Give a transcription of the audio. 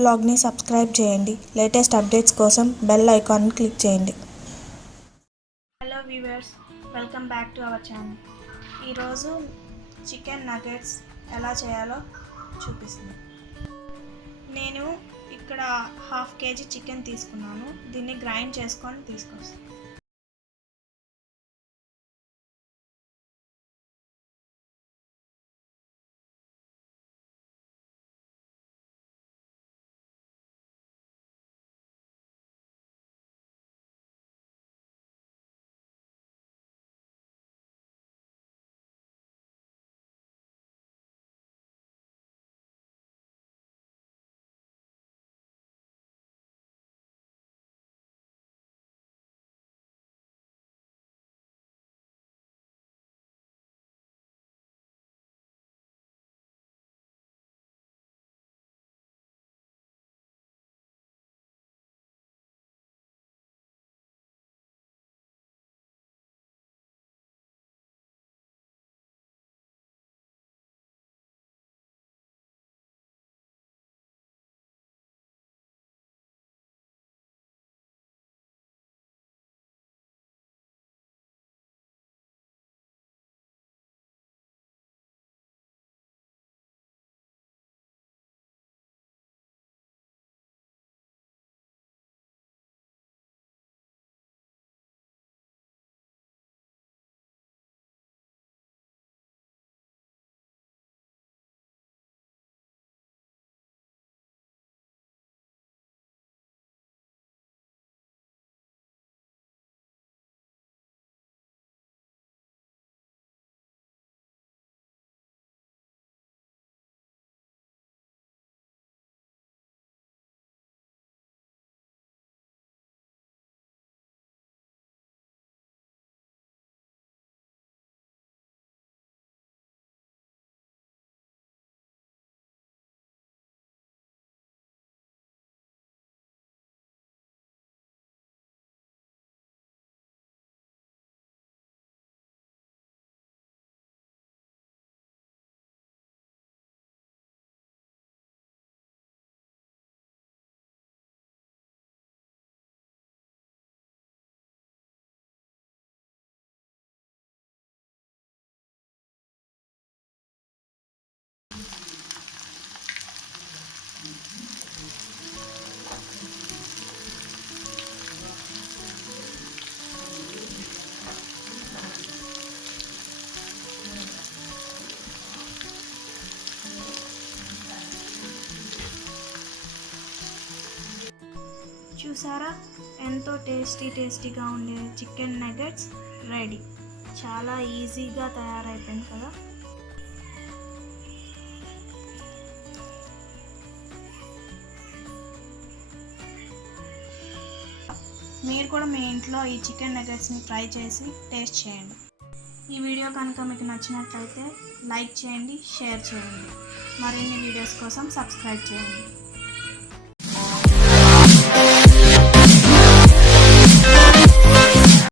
వ్లాగ్ని సబ్స్క్రైబ్ చేయండి. Latest updates కోసం బెల్ ఐకాన్ని క్లిక్ చేయండి. Hello viewers, welcome back to our channel. ఈరోజు చికెన్ నగెట్స్ ఎలా చేయాలో చూపిస్తాను. నేను ఇక్కడ హాఫ్ కేజీ చికెన్ తీసుకున్నాను. దీన్ని గ్రైండ్ చేసుకొని తీసుకొస్తాను. చూసారా, ఎంతో టేస్టీగా ఉండే చికెన్ నగెట్స్ రెడీ. చాలా ఈజీగా తయారైపోయింది కదా. మీరు కూడా మీ ఇంట్లో ఈ చికెన్ నగెట్స్ని ట్రై చేసి టేస్ట్ చేయండి. ఈ వీడియో కనుక మీకు నచ్చినట్లయితే లైక్ చేయండి, షేర్ చేయండి. మరిన్ని వీడియోస్ కోసం సబ్స్క్రైబ్ చేయండి.